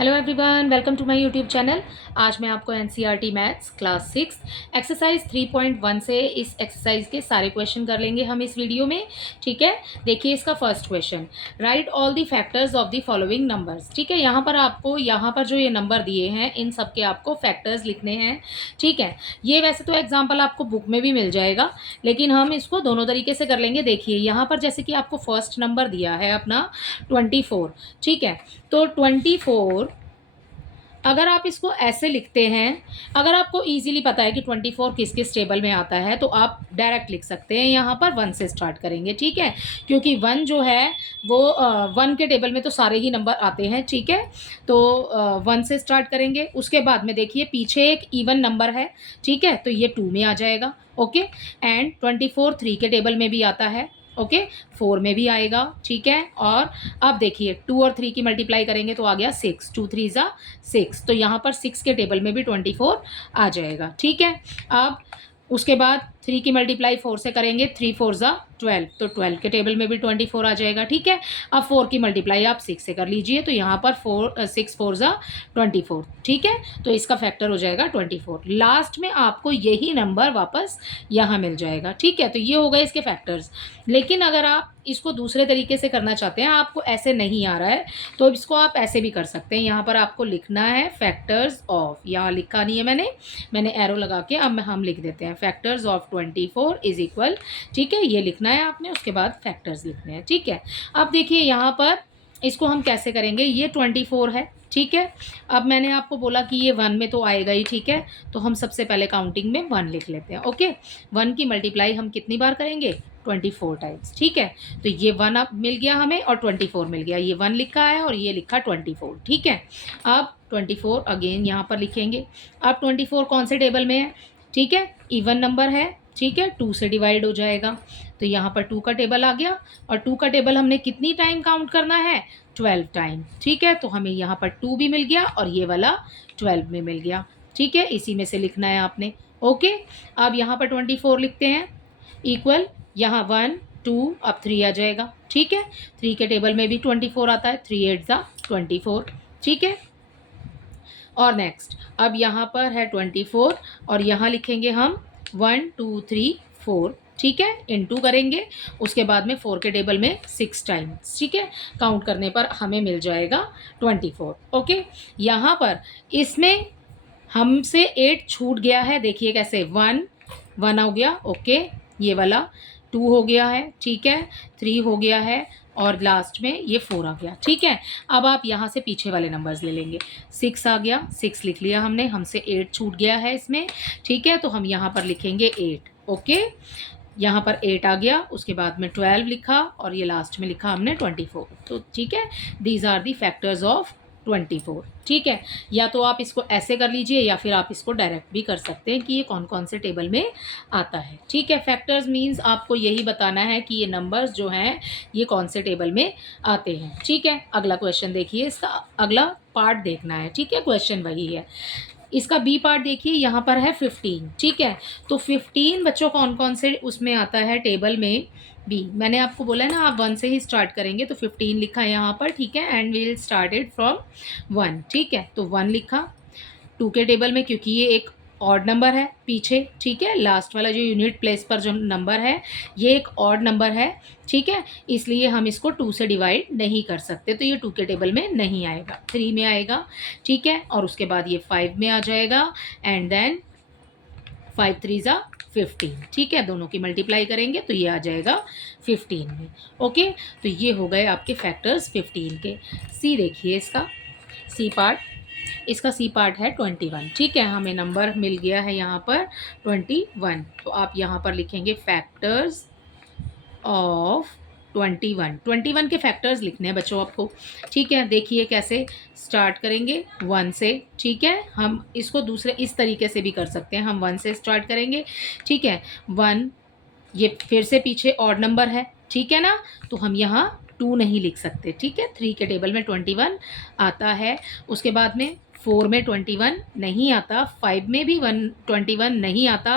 Hello everyone, welcome to my YouTube channel. आज मैं आपको एनसीईआरटी मैथ्स क्लास 6 एक्सरसाइज 3.1 से इस एक्सरसाइज के सारे क्वेश्चन कर लेंगे हम इस वीडियो में। ठीक है, देखिए इसका first question, right all the factors of the following numbers. ठीक है, यहाँ पर आपको यहाँ पर जो ये नंबर दिए हैं इन सब के आपको फैक्टर्स लिखने हैं। ठीक है, ये वैसे तो एग्जाम्पल आपको बुक में भी मिल जाएगा, लेकिन हम इसको दोनों तरीके से कर लेंगे। देखिए यहाँ पर जैसे कि आपको फर्स्ट नंबर दिया है अपना 24। ठीक है, तो 24 अगर आप इसको ऐसे लिखते हैं, अगर आपको इजीली पता है कि 24 किस किस टेबल में आता है तो आप डायरेक्ट लिख सकते हैं। यहाँ पर 1 से स्टार्ट करेंगे। ठीक है, क्योंकि 1 जो है वो 1 के टेबल में तो सारे ही नंबर आते हैं। ठीक है, तो 1 से स्टार्ट करेंगे। उसके बाद में देखिए पीछे एक इवन नंबर है। ठीक है, तो ये 2 में आ जाएगा। ओके, एंड 24 3 के टेबल में भी आता है। ओके, 4 में भी आएगा। ठीक है, और अब देखिए 2 और 3 की मल्टीप्लाई करेंगे तो आ गया 6, 2 3 ज़ा 6, तो यहाँ पर 6 के टेबल में भी 24 आ जाएगा। ठीक है, अब उसके बाद 3 की मल्टीप्लाई 4 से करेंगे, 3 4 ज़ा 12, तो 12 के टेबल में भी 24 आ जाएगा। ठीक है, अब 4 की मल्टीप्लाई आप 6 से कर लीजिए, तो यहाँ पर 6 4 ज़ा 24। ठीक है, तो इसका फैक्टर हो जाएगा 24। लास्ट में आपको यही नंबर वापस यहाँ मिल जाएगा। ठीक है, तो ये हो गए इसके फैक्टर्स। लेकिन अगर आप इसको दूसरे तरीके से करना चाहते हैं, आपको ऐसे नहीं आ रहा है, तो इसको आप ऐसे भी कर सकते हैं। यहाँ पर आपको लिखना है फैक्टर्स ऑफ, यहाँ लिखा नहीं है मैंने एरो लगा के अब हम लिख देते हैं फैक्टर्स ऑफ 24 इज इक्वल। ठीक है, ये लिखना है आपने, उसके बाद फैक्टर्स लिखने हैं। ठीक है, अब देखिए यहाँ पर इसको हम कैसे करेंगे। ये 24 है। ठीक है, अब मैंने आपको बोला कि ये 1 में तो आएगा ही। ठीक है, तो हम सबसे पहले काउंटिंग में 1 लिख लेते हैं। ओके, 1 की मल्टीप्लाई हम कितनी बार करेंगे, 24 टाइम्स। ठीक है, तो ये 1 अब मिल गया हमें और 24 मिल गया। ये 1 लिखा है और ये लिखा 24। ठीक है, अब 24 अगेन यहाँ पर लिखेंगे। अब 24 कौन से टेबल में है, ठीक है, इवन नंबर है। ठीक है, 2 से डिवाइड हो जाएगा, तो यहाँ पर 2 का टेबल आ गया। और 2 का टेबल हमने कितनी टाइम काउंट करना है, 12 टाइम। ठीक है, तो हमें यहाँ पर 2 भी मिल गया और ये वाला 12 में मिल गया। ठीक है, इसी में से लिखना है आपने। ओके, अब यहाँ पर 24 लिखते हैं इक्वल, यहाँ 1 2 अब 3 आ जाएगा। ठीक है, 3 के टेबल में भी 24 आता है, 3 8 ज़ा 24। ठीक है, और नेक्स्ट अब यहाँ पर है 24 और यहाँ लिखेंगे हम 1 2 3 4। ठीक है, इनटू करेंगे, उसके बाद में 4 के टेबल में 6 टाइम्स। ठीक है, काउंट करने पर हमें मिल जाएगा 24। ओके, यहाँ पर इसमें हमसे 8 छूट गया है। देखिए कैसे, 1 हो गया। ओके, ये वाला 2 हो गया है। ठीक है, 3 हो गया है और लास्ट में ये 4 आ गया। ठीक है, अब आप यहाँ से पीछे वाले नंबर्स ले लेंगे। 6 आ गया, 6 लिख लिया हमने, हमसे 8 छूट गया है इसमें। ठीक है, तो हम यहाँ पर लिखेंगे 8। ओके, यहाँ पर 8 आ गया, उसके बाद में 12 लिखा और ये लास्ट में लिखा हमने 24। तो ठीक है, these are the factors of 24। ठीक है, या तो आप इसको ऐसे कर लीजिए या फिर आप इसको डायरेक्ट भी कर सकते हैं कि ये कौन कौन से टेबल में आता है। ठीक है, फैक्टर्स मीन्स आपको यही बताना है कि ये नंबर्स जो हैं ये कौन से टेबल में आते हैं। ठीक है, अगला क्वेश्चन देखिए, इसका अगला पार्ट देखना है। ठीक है, क्वेश्चन वही है। इसका बी पार्ट देखिए, यहाँ पर है 15। ठीक है, तो 15 बच्चों कौन कौन से उसमें आता है टेबल में, बी। मैंने आपको बोला है ना आप 1 से ही स्टार्ट करेंगे, तो 15 लिखा है यहाँ पर। ठीक है, and we will start it from 1। ठीक है, तो 1 लिखा 2 के टेबल में, क्योंकि ये एक ऑड नंबर है पीछे। ठीक है, लास्ट वाला जो यूनिट प्लेस पर जो नंबर है ये एक ऑड नंबर है। ठीक है, इसलिए हम इसको 2 से डिवाइड नहीं कर सकते, तो ये 2 के टेबल में नहीं आएगा, 3 में आएगा। ठीक है, और उसके बाद ये 5 में आ जाएगा एंड देन 5 3 ज़ा 15। ठीक है, दोनों की मल्टीप्लाई करेंगे तो ये आ जाएगा 15 में। ओके, तो ये हो गए आपके फैक्टर्स 15 के। सी देखिए इसका सी पार्ट, इसका सी पार्ट है 21। ठीक है, हमें नंबर मिल गया है यहाँ पर 21, तो आप यहाँ पर लिखेंगे फैक्टर्स ऑफ 21 के फैक्टर्स लिखने हैं बच्चों आपको। ठीक है, देखिए कैसे स्टार्ट करेंगे 1 से। ठीक है, हम इसको दूसरे इस तरीके से भी कर सकते हैं, हम 1 से स्टार्ट करेंगे। ठीक है, 1, ये फिर से पीछे ऑड नंबर है। ठीक है ना, तो हम यहाँ 2 नहीं लिख सकते। ठीक है, 3 के टेबल में 21 आता है, उसके बाद में 4 में 21 नहीं आता, 5 में भी 21 नहीं आता।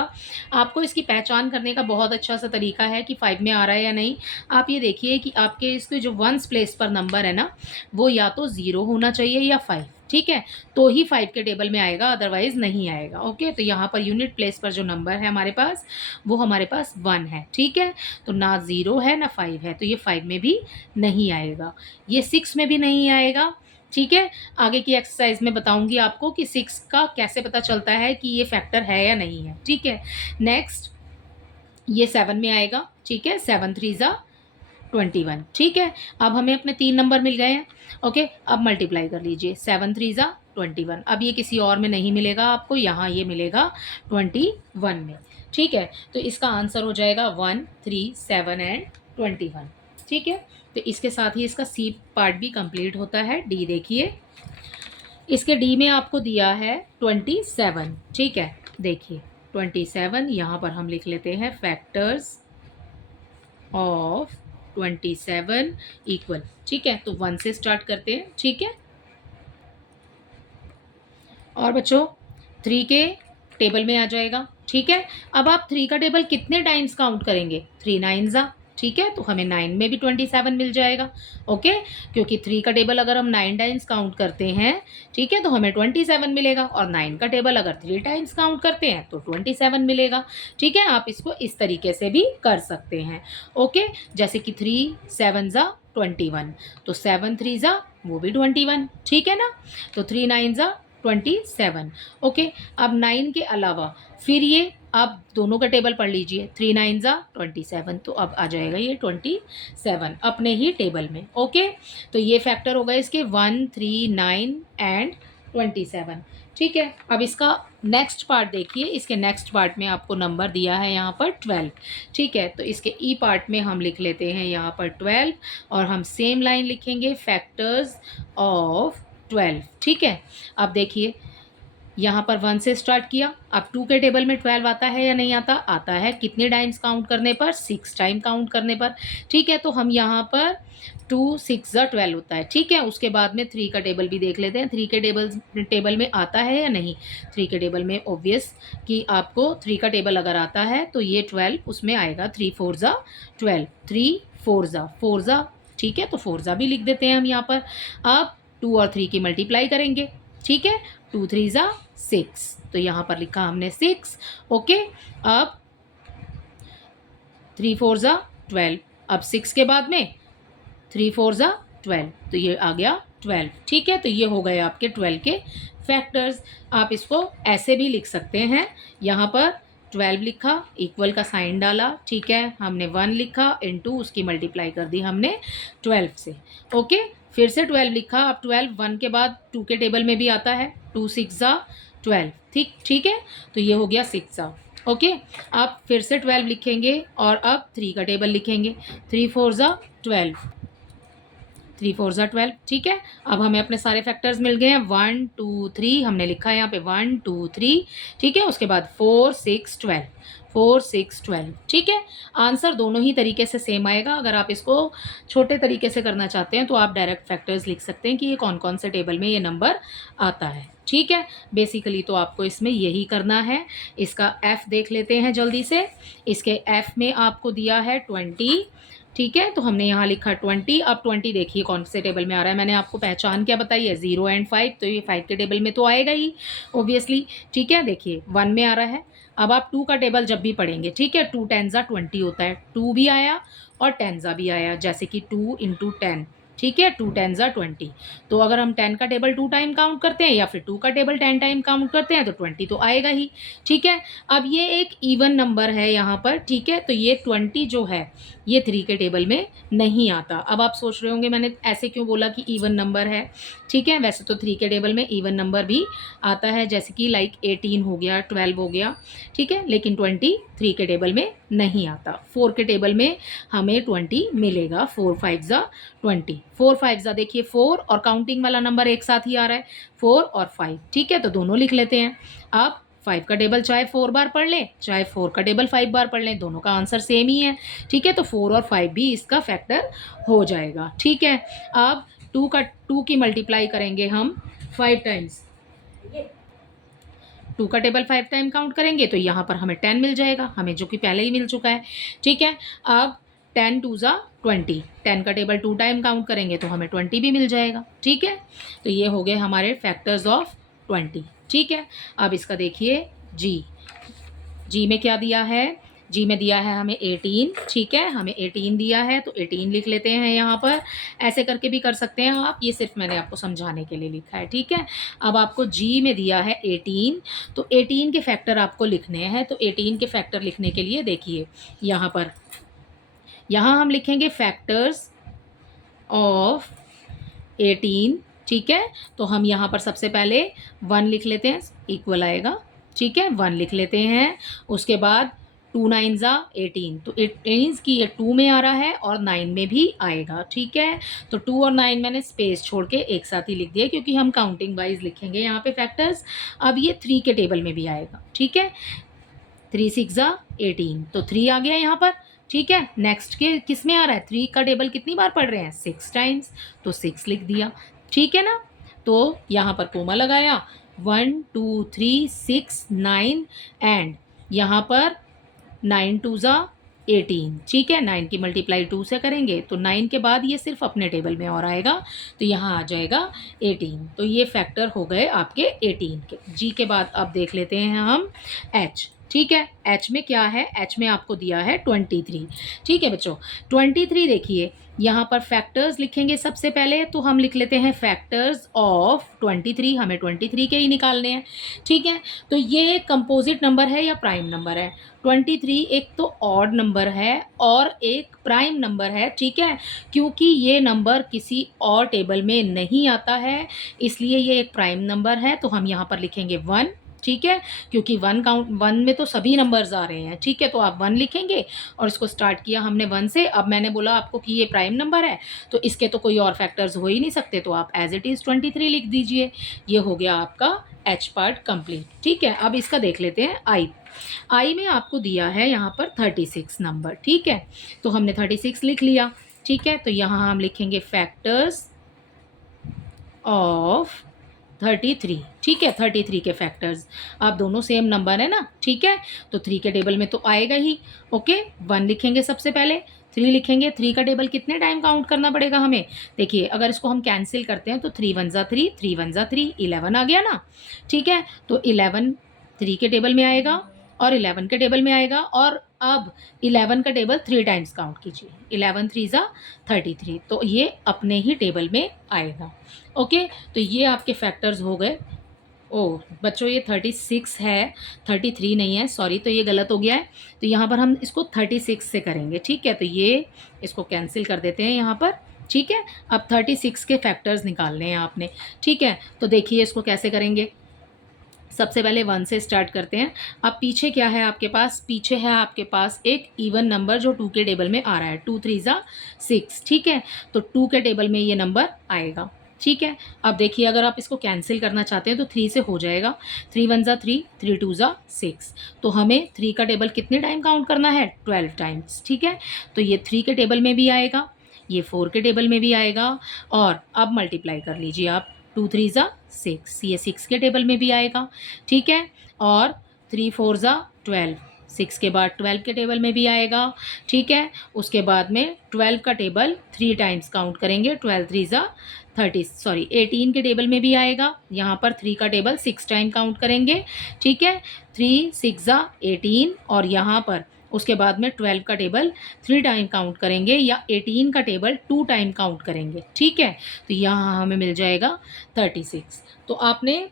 आपको इसकी पहचान करने का बहुत अच्छा सा तरीका है कि 5 में आ रहा है या नहीं। आप ये देखिए कि आपके इसके जो वंस प्लेस पर नंबर है ना, वो या तो 0 होना चाहिए या 5। ठीक है, तो ही 5 के टेबल में आएगा, अदरवाइज नहीं आएगा। ओके, तो यहाँ पर यूनिट प्लेस पर जो नंबर है हमारे पास, वो हमारे पास 1 है। ठीक है, तो ना 0 है ना 5 है, तो ये 5 में भी नहीं आएगा, ये 6 में भी नहीं आएगा। ठीक है, आगे की एक्सरसाइज में बताऊंगी आपको कि 6 का कैसे पता चलता है कि ये फैक्टर है या नहीं है। ठीक है, नेक्स्ट ये 7 में आएगा। ठीक है, 7 3 ज़ा 21। ठीक है, अब हमें अपने 3 नंबर मिल गए हैं। ओके, अब मल्टीप्लाई कर लीजिए, 7 3 ज़ा 21। अब ये किसी और में नहीं मिलेगा आपको, यहाँ ये मिलेगा 21 में। ठीक है, तो इसका आंसर हो जाएगा 1 3 7 एंड 21। ठीक है, तो इसके साथ ही इसका सी पार्ट भी कंप्लीट होता है। डी देखिए, इसके डी में आपको दिया है 27। ठीक है, देखिए 27, यहाँ पर हम लिख लेते हैं फैक्टर्स ऑफ 27 इक्वल। ठीक है, तो 1 से स्टार्ट करते हैं। ठीक है, और बच्चों 3 के टेबल में आ जाएगा। ठीक है, अब आप 3 का टेबल कितने टाइम्स काउंट करेंगे, 3 9 ज़ा। ठीक है, तो हमें 9 में भी 27 मिल जाएगा। ओके, क्योंकि 3 का टेबल अगर हम 9 टाइम्स काउंट करते हैं, ठीक है, तो हमें 27 मिलेगा, और 9 का टेबल अगर 3 टाइम्स काउंट करते हैं तो 27 मिलेगा। ठीक है, आप इसको इस तरीके से भी कर सकते हैं। ओके, जैसे कि 3 7 ज़ा 21, तो 7 3 ज़ा वो भी 21। ठीक है ना, तो 3 9 ज़ा 27। ओके, अब 9 के अलावा फिर ये आप दोनों का टेबल पढ़ लीजिए, 3 9 ज़ा 27, तो अब आ जाएगा ये 27 अपने ही टेबल में। ओके, तो ये फैक्टर होगा इसके 1 3 9 एंड 27। ठीक है, अब इसका नेक्स्ट पार्ट देखिए, इसके नेक्स्ट पार्ट में आपको नंबर दिया है यहाँ पर 12। ठीक है, तो इसके ई पार्ट में हम लिख लेते हैं यहाँ पर 12, और हम सेम लाइन लिखेंगे फैक्टर्स ऑफ 12। ठीक है, अब देखिए यहाँ पर 1 से स्टार्ट किया, अब 2 के टेबल में 12 आता है या नहीं आता, आता है। कितने टाइम्स काउंट करने पर, 6 टाइम काउंट करने पर। ठीक है, तो हम यहाँ पर 2 6 ज़ा 12 होता है। ठीक है, उसके बाद में 3 का टेबल भी देख लेते हैं, 3 के टेबल में आता है या नहीं। 3 के टेबल में ऑब्वियस कि आपको 3 का टेबल अगर आता है तो ये 12 उसमें आएगा, 3 4 ज़ा 12, 3 4 ज़ा 4 ज़ा। ठीक है, तो 4 ज़ा भी लिख देते हैं हम यहाँ पर। अब 2 और 3 की मल्टीप्लाई करेंगे। ठीक है, 2 3 ज़ा 6, तो यहाँ पर लिखा हमने 6। ओके, अब 3 4 ज़ा 12, अब 6 के बाद में 3 4 ज़ा 12, तो ये आ गया 12। ठीक है, तो ये हो गए आपके 12 के फैक्टर्स। आप इसको ऐसे भी लिख सकते हैं, यहाँ पर 12 लिखा, इक्वल का साइन डाला। ठीक है, हमने 1 लिखा, इनटू उसकी मल्टीप्लाई कर दी हमने 12 से। ओके, फिर से 12 लिखा, अब 12 1 के बाद 2 के टेबल में भी आता है, 2 6 ज़ा 12। ठीक है, तो ये हो गया 6 ज़ा। ओके, आप फिर से 12 लिखेंगे, और अब 3 का टेबल लिखेंगे, 3 4 ज़ा 12, 3 4 ज़ा 12। ठीक है, अब हमें अपने सारे फैक्टर्स मिल गए हैं, 1 2 3 हमने लिखा है यहाँ पे 1 2 3। ठीक है, उसके बाद 4 6 12, 4 6 12। ठीक है, आंसर दोनों ही तरीके से सेम आएगा। अगर आप इसको छोटे तरीके से करना चाहते हैं तो आप डायरेक्ट फैक्टर्स लिख सकते हैं कि ये कौन कौन से टेबल में ये नंबर आता है। ठीक है, बेसिकली तो आपको इसमें यही करना है। इसका एफ देख लेते हैं जल्दी से। इसके एफ में आपको दिया है 20। ठीक है, तो हमने यहाँ लिखा 20। अब 20 देखिए कौन से टेबल में आ रहा है, मैंने आपको पहचान क्या बताई है, 0 एंड 5, तो ये 5 के टेबल में तो आएगा ही ऑब्वियसली। ठीक है, देखिए 1 में आ रहा है। अब आप 2 का टेबल जब भी पढ़ेंगे, ठीक है, 2 10 ज़ा 20 होता है, 2 भी आया और 10 ज़ा भी आया, जैसे कि 2 इंटू 10। ठीक है, 2 10 ज़ा 20, तो अगर हम 10 का टेबल 2 टाइम काउंट करते हैं या फिर 2 का टेबल 10 टाइम काउंट करते हैं तो 20 तो आएगा ही। ठीक है, अब ये एक इवन नंबर है यहाँ पर। ठीक है, तो ये 20 जो है ये 3 के टेबल में नहीं आता। अब आप सोच रहे होंगे मैंने ऐसे क्यों बोला कि इवन नंबर है। ठीक है, वैसे तो 3 के टेबल में इवन नंबर भी आता है, जैसे कि लाइक 18 हो गया, 12 हो गया। ठीक है, लेकिन 20 3 के टेबल में नहीं आता। 4 के टेबल में हमें 20 मिलेगा, 4 5 ज़ा 20, 4 5 ज़ा देखिए 4 और काउंटिंग वाला नंबर एक साथ ही आ रहा है, 4 और 5। ठीक है, तो दोनों लिख लेते हैं। अब 5 का टेबल चाहे 4 बार पढ़ लें, चाहे 4 का टेबल 5 बार पढ़ लें, दोनों का आंसर सेम ही है। ठीक है, तो 4 और 5 भी इसका फैक्टर हो जाएगा। ठीक है, अब 2 की मल्टीप्लाई करेंगे हम 5 टाइम्स, 2 का टेबल 5 टाइम काउंट करेंगे तो यहाँ पर हमें 10 मिल जाएगा, हमें जो कि पहले ही मिल चुका है। ठीक है, अब 10 टू ज़ा 20, 10 का टेबल 2 टाइम काउंट करेंगे तो हमें 20 भी मिल जाएगा। ठीक है, तो ये हो गए हमारे फैक्टर्स ऑफ 20। ठीक है, अब इसका देखिए जी में क्या दिया है, जी में दिया है हमें 18। ठीक है, हमें 18 दिया है तो 18 लिख लेते हैं यहाँ पर। ऐसे करके भी कर सकते हैं आप, ये सिर्फ मैंने आपको समझाने के लिए लिखा है। ठीक है, अब आपको जी में दिया है 18, तो 18 के फैक्टर आपको लिखने हैं। तो 18 के फैक्टर लिखने के लिए देखिए यहाँ हम लिखेंगे फैक्टर्स ऑफ 18। ठीक है, तो हम यहाँ पर सबसे पहले 1 लिख लेते हैं, इक्वल आएगा। ठीक है, 1 लिख लेते हैं। उसके बाद 2 9 ज़ा 18, तो इट मीन्स कि ये 2 में आ रहा है और 9 में भी आएगा। ठीक है, तो 2 और 9 मैंने स्पेस छोड़ के एक साथ ही लिख दिया क्योंकि हम काउंटिंग वाइज लिखेंगे यहाँ पे फैक्टर्स। अब ये 3 के टेबल में भी आएगा। ठीक है, 3 6 ज़ा 18, तो 3 आ गया यहाँ पर। ठीक है, नेक्स्ट के किस में आ रहा है, 3 का टेबल कितनी बार पढ़ रहे हैं, 6 टाइम्स, तो 6 लिख दिया। ठीक है ना, तो यहाँ पर कोमा लगाया, 1 2 3 6 9 एंड यहाँ पर 9 2 ज़ा 18। ठीक है, 9 की मल्टीप्लाई 2 से करेंगे तो 9 के बाद ये सिर्फ अपने टेबल में और आएगा, तो यहाँ आ जाएगा 18। तो ये फैक्टर हो गए आपके 18 के। जी के बाद अब देख लेते हैं हम एच। ठीक है, एच में क्या है, एच में आपको दिया है 23। ठीक है बच्चों, 23 देखिए यहाँ पर फैक्टर्स लिखेंगे सबसे पहले, तो हम लिख लेते हैं फैक्टर्स ऑफ 23। हमें 23 के ही निकालने हैं। ठीक है, तो ये कंपोजिट नंबर है या प्राइम नंबर है, 23 एक तो ऑड नंबर है और एक प्राइम नंबर है। ठीक है, क्योंकि ये नंबर किसी और टेबल में नहीं आता है इसलिए ये एक प्राइम नंबर है, तो हम यहाँ पर लिखेंगे 1। ठीक है, क्योंकि 1 में तो सभी नंबर्स आ रहे हैं। ठीक है, तो आप 1 लिखेंगे और इसको स्टार्ट किया हमने 1 से। अब मैंने बोला आपको कि ये प्राइम नंबर है तो इसके तो कोई और फैक्टर्स हो ही नहीं सकते, तो आप एज इट इज़ 23 लिख दीजिए। ये हो गया आपका एच पार्ट कंप्लीट। ठीक है, अब इसका देख लेते हैं आई में आपको दिया है यहाँ पर 36 नंबर। ठीक है, तो हमने 36 लिख लिया। ठीक है, तो यहाँ हम लिखेंगे फैक्टर्स ऑफ 33। ठीक है, 33 के फैक्टर्स, आप दोनों सेम नंबर है ना। ठीक है, तो 3 के टेबल में तो आएगा ही। ओके, 1 लिखेंगे सबसे पहले, 3 लिखेंगे। 3 का टेबल कितने टाइम काउंट करना पड़ेगा हमें, देखिए अगर इसको हम कैंसिल करते हैं तो 3 1 ज़ा 3, 3 1 ज़ा 3, 11 आ गया ना। ठीक है, तो 11 3 के टेबल में आएगा और 11 के टेबल में आएगा, और अब 11 का टेबल 3 टाइम्स काउंट कीजिए, 11 3 ज़ा 33, तो ये अपने ही टेबल में आएगा। ओके, तो ये आपके फैक्टर्स हो गए। ओह बच्चों, ये 36 है, 33 नहीं है, सॉरी, तो ये गलत हो गया है। तो यहाँ पर हम इसको 36 से करेंगे। ठीक है, तो ये इसको कैंसिल कर देते हैं यहाँ पर। ठीक है, अब 36 के फैक्टर्स निकालने हैं आपने। ठीक है, तो देखिए इसको कैसे करेंगे। सबसे पहले 1 से स्टार्ट करते हैं। अब पीछे क्या है आपके पास, पीछे है आपके पास एक इवन नंबर जो 2 के टेबल में आ रहा है, 2 3 ज़ा 6। ठीक है, तो 2 के टेबल में ये नंबर आएगा। ठीक है, अब देखिए अगर आप इसको कैंसिल करना चाहते हैं तो 3 से हो जाएगा, 3 1 ज़ा 3, 3 2 ज़ा 6, तो हमें 3 का टेबल कितने टाइम काउंट करना है, 12 टाइम्स। ठीक है, तो ये 3 के टेबल में भी आएगा, ये 4 के टेबल में भी आएगा, और अब मल्टीप्लाई कर लीजिए आप, 2 3 ज़ा 6, ये 6 के टेबल में भी आएगा। ठीक है, और 3 4 ज़ा 12, 6 के बाद 12 के टेबल में भी आएगा। ठीक है, उसके बाद में 12 का टेबल 3 टाइम्स काउंट करेंगे, 12 3 ज़ा 18 के टेबल में भी आएगा। यहाँ पर 3 का टेबल 6 टाइम काउंट करेंगे। ठीक है, 3 6 ज़ा 18, और यहाँ पर उसके बाद में 12 का टेबल 3 टाइम काउंट करेंगे, या 18 का टेबल 2 टाइम काउंट करेंगे। ठीक है, तो यहाँ हमें मिल जाएगा 36। तो आपने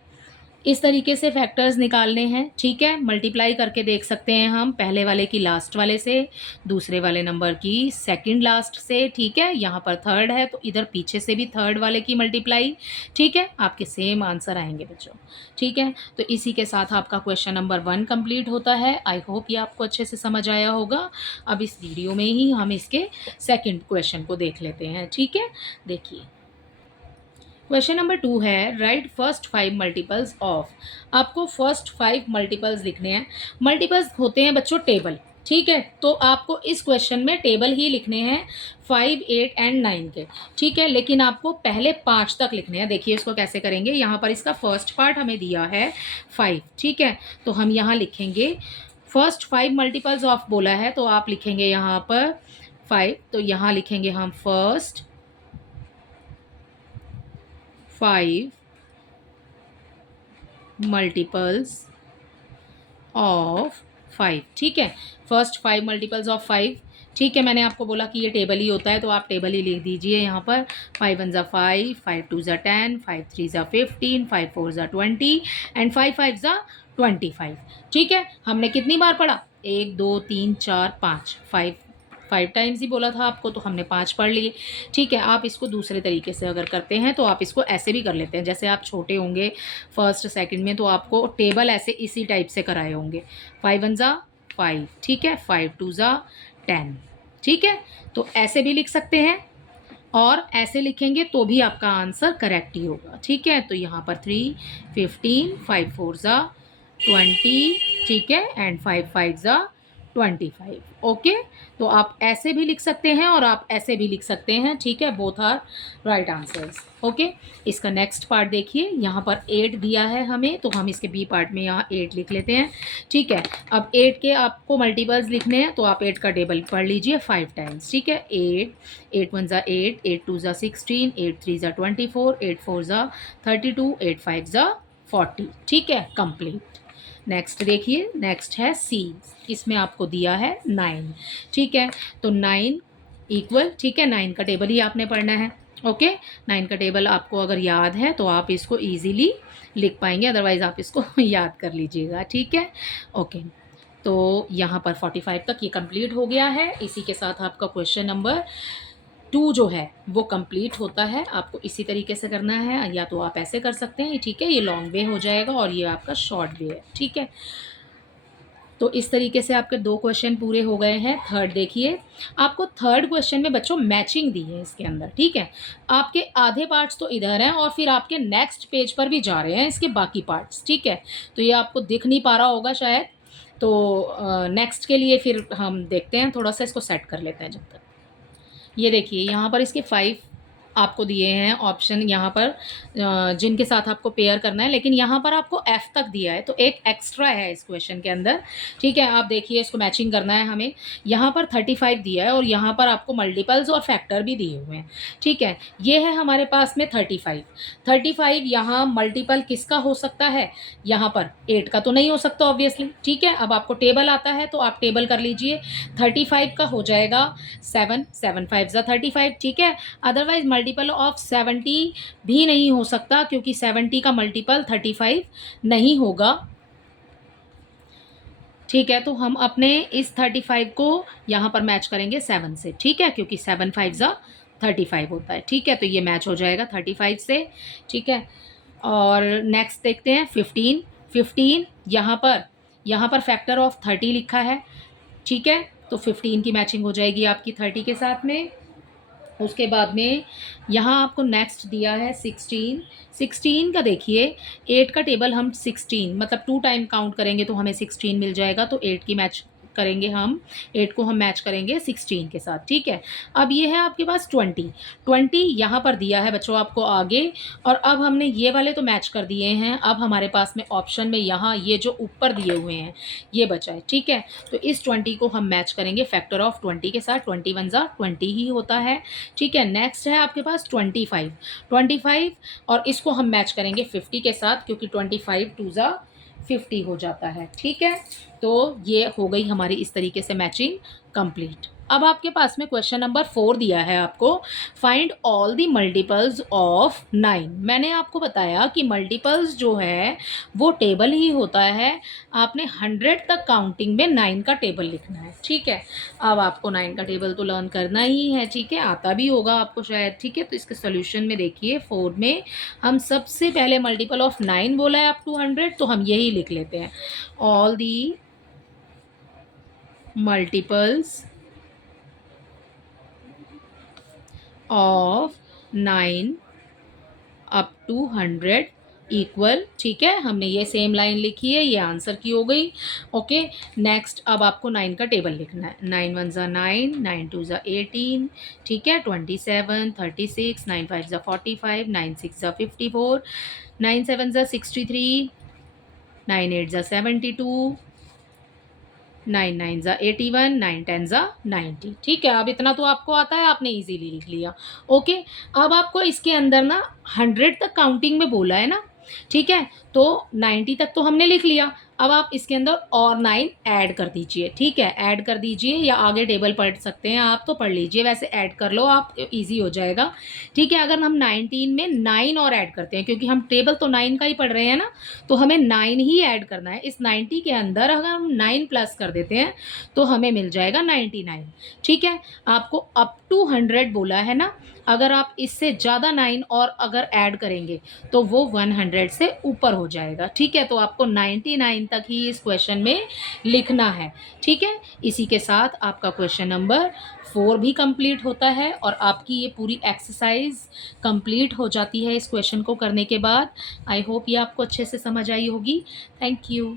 इस तरीके से फैक्टर्स निकालने हैं। ठीक है, मल्टीप्लाई करके देख सकते हैं हम, पहले वाले की लास्ट वाले से, दूसरे वाले नंबर की सेकंड लास्ट से। ठीक है, यहाँ पर थर्ड है तो इधर पीछे से भी थर्ड वाले की मल्टीप्लाई। ठीक है, आपके सेम आंसर आएंगे बच्चों। ठीक है, तो इसी के साथ आपका क्वेश्चन नंबर 1 कंप्लीट होता है। आई होप ये आपको अच्छे से समझ आया होगा। अब इस वीडियो में ही हम इसके सेकेंड क्वेश्चन को देख लेते हैं। ठीक है, देखिए क्वेश्चन नंबर 2 है, राइट फर्स्ट 5 मल्टीपल्स ऑफ। आपको फर्स्ट 5 मल्टीपल्स लिखने हैं। मल्टीपल्स होते हैं बच्चों टेबल। ठीक है, तो आपको इस क्वेश्चन में टेबल ही लिखने हैं 5 8 एंड 9 के। ठीक है, लेकिन आपको पहले 5 तक लिखने हैं। देखिए इसको कैसे करेंगे, यहाँ पर इसका फर्स्ट पार्ट हमें दिया है 5। ठीक है, तो हम यहाँ लिखेंगे फर्स्ट 5 मल्टीपल्स ऑफ बोला है, तो आप लिखेंगे यहाँ पर 5, तो यहाँ लिखेंगे हम फर्स्ट 5 मल्टीपल्स ऑफ 5, ठीक है। फर्स्ट 5 मल्टीपल्स ऑफ 5, ठीक है। मैंने आपको बोला कि ये टेबल ही होता है, तो आप टेबल ही लिख दीजिए यहाँ पर। 5 1 ज़ा 5, 5 2 ज़ा 10, 5 3 ज़ा 15, 5 4 ज़ा 20 एंड 5 5 ज़ा 25, ठीक है। हमने कितनी बार पढ़ा? 1 2 3 4 5, 5 टाइम्स ही बोला था आपको, तो हमने 5 पढ़ लिए, ठीक है। आप इसको दूसरे तरीके से अगर करते हैं तो आप इसको ऐसे भी कर लेते हैं। जैसे आप छोटे होंगे फर्स्ट सेकंड में, तो आपको टेबल ऐसे इसी टाइप से कराए होंगे। 5 1 ज़ा 5, ठीक है। 5 2 ज़ा 10, ठीक है। तो ऐसे भी लिख सकते हैं और ऐसे लिखेंगे तो भी आपका आंसर करेक्ट ही होगा, ठीक है। तो यहाँ पर 3 15, 5 4 ज़ा 20, ठीक है, एंड 5 5 ज़ा 25, ओके। तो आप ऐसे भी लिख सकते हैं और आप ऐसे भी लिख सकते हैं, ठीक है। Both are right answers, okay. इसका नेक्स्ट पार्ट देखिए, यहाँ पर 8 दिया है हमें, तो हम इसके बी पार्ट में यहाँ 8 लिख लेते हैं, ठीक है। अब 8 के आपको मल्टीपल्स लिखने हैं, तो आप 8 का टेबल पढ़ लीजिए 5 टाइम्स, ठीक है। 8 1 ज़ा 8, 8 2 ज़ा 16, 8 3 ज़ा 24, 8 4 ज़ा 32, 8 5 ज़ा 40, ठीक है, कंप्लीट। नेक्स्ट देखिए, नेक्स्ट है सी, इसमें आपको दिया है 9, ठीक है। तो 9 इक्वल, ठीक है, 9 का टेबल ही आपने पढ़ना है, ओके। 9 का टेबल आपको अगर याद है तो आप इसको इजीली लिख पाएंगे, अदरवाइज आप इसको याद कर लीजिएगा, ठीक है, ओके। तो यहाँ पर 45 तक ये कंप्लीट हो गया है। इसी के साथ आपका क्वेश्चन नंबर 2 जो है वो कंप्लीट होता है। आपको इसी तरीके से करना है, या तो आप ऐसे कर सकते हैं, ठीक है। ये लॉन्ग वे हो जाएगा और ये आपका शॉर्ट वे है, ठीक है। तो इस तरीके से आपके 2 क्वेश्चन पूरे हो गए हैं। थर्ड देखिए, आपको थर्ड क्वेश्चन में बच्चों मैचिंग दी है इसके अंदर, ठीक है। आपके आधे पार्ट्स तो इधर हैं और फिर आपके नेक्स्ट पेज पर भी जा रहे हैं इसके बाकी पार्ट्स, ठीक है। तो ये आपको दिख नहीं पा रहा होगा शायद, तो नेक्स्ट के लिए फिर हम देखते हैं, थोड़ा सा इसको सेट कर लेते हैं जब तक। ये देखिए, यहाँ पर इसके 5 आपको दिए हैं ऑप्शन, यहाँ पर जिनके साथ आपको पेयर करना है, लेकिन यहाँ पर आपको एफ तक दिया है, तो एक एक्स्ट्रा है इस क्वेश्चन के अंदर, ठीक है। आप देखिए, इसको मैचिंग करना है हमें। यहाँ पर 35 दिया है और यहाँ पर आपको मल्टीपल्स और फैक्टर भी दिए हुए हैं, ठीक है। ये है हमारे पास में 35 यहाँ मल्टीपल किसका हो सकता है? यहाँ पर 8 का तो नहीं हो सकता ऑब्वियसली, ठीक है। अब आपको टेबल आता है तो आप टेबल कर लीजिए। 35 का हो जाएगा 7, 7 5 ज़ा 35, ठीक है। अदरवाइज मल्टीपल ऑफ 70 भी नहीं हो सकता, क्योंकि 70 का मल्टीपल 35 नहीं होगा, ठीक है। तो हम अपने इस 35 को यहाँ पर मैच करेंगे 7 से, ठीक है, क्योंकि 7 5 ज़ा 35 होता है, ठीक है। तो ये मैच हो जाएगा 35 से, ठीक है। और नेक्स्ट देखते हैं 15 यहाँ पर फैक्टर ऑफ 30 लिखा है, ठीक है। तो 15 की मैचिंग हो जाएगी आपकी 30 के साथ में। उसके बाद में यहाँ आपको नेक्स्ट दिया है 16 का देखिए, 8 का टेबल हम 16 मतलब 2 टाइम काउंट करेंगे तो हमें 16 मिल जाएगा, तो 8 की मैच करेंगे हम, 8 को हम मैच करेंगे 16 के साथ, ठीक है। अब ये है आपके पास 20 यहाँ पर दिया है बच्चों आपको आगे, और अब हमने ये वाले तो मैच कर दिए हैं। अब हमारे पास में ऑप्शन में यहाँ ये जो ऊपर दिए हुए हैं ये बचा है, ठीक है। तो इस 20 को हम मैच करेंगे फैक्टर ऑफ 20 के साथ। 20 1 ज़ा 20 ही होता है, ठीक है। नेक्स्ट है आपके पास 25 और इसको हम मैच करेंगे 50 के साथ, क्योंकि 25 2 ज़ा 50 हो जाता है, ठीक है। तो ये हो गई हमारी इस तरीके से मैचिंग कंप्लीट। अब आपके पास में क्वेश्चन नंबर 4 दिया है आपको, find all the multiples of 9। मैंने आपको बताया कि मल्टीपल्स जो है वो टेबल ही होता है। आपने 100 तक काउंटिंग में 9 का टेबल लिखना है, ठीक है। अब आपको 9 का टेबल तो लर्न करना ही है, ठीक है, आता भी होगा आपको शायद, ठीक है। तो इसके सोल्यूशन में देखिए 4 में हम सबसे पहले मल्टीपल ऑफ 9 बोला है अप टू 100, तो हम यही लिख लेते हैं, all the multiples of 9 up to 100 equal, ठीक है। हमने ये सेम लाइन लिखी है, ये आंसर की हो गई, ओके। नेक्स्ट अब आपको 9 का टेबल लिखना है। 9 1 ज़ा 9, 9 2 ज़ा 18, ठीक है। 27 36, 9 5 ज़ा 45, 9 6 ज़ा 54, 9 7 ज़ा 63, 9 8 ज़ा 72, 9 9 ज़ा 81, 9 10 ज़ा 90। ठीक है, अब इतना तो आपको आता है, आपने इजीली लिख लिया। ओके, अब आपको इसके अंदर ना 100 तक काउंटिंग में बोला है ना, ठीक है, तो 90 तक तो हमने लिख लिया। अब आप इसके अंदर और 9 ऐड कर दीजिए। ठीक है, ऐड कर दीजिए, या आगे टेबल पढ़ सकते हैं आप तो पढ़ लीजिए, वैसे ऐड कर लो आप, इजी हो जाएगा। ठीक है, अगर हम 19 में 9 और ऐड करते हैं, क्योंकि हम टेबल तो 9 का ही पढ़ रहे हैं ना, तो हमें 9 ही ऐड करना है। इस 90 के अंदर अगर हम 9 प्लस कर देते हैं तो हमें मिल जाएगा 99। ठीक है, आपको अप टू 100 बोला है ना, अगर आप इससे ज़्यादा 9 और अगर ऐड करेंगे तो वो 100 से ऊपर हो जाएगा। ठीक है, तो आपको 99 तक ही इस क्वेश्चन में लिखना है। ठीक है, इसी के साथ आपका क्वेश्चन नंबर 4 भी कंप्लीट होता है और आपकी ये पूरी एक्सरसाइज कंप्लीट हो जाती है इस क्वेश्चन को करने के बाद। आई होप ये आपको अच्छे से समझ आई होगी। Thank you.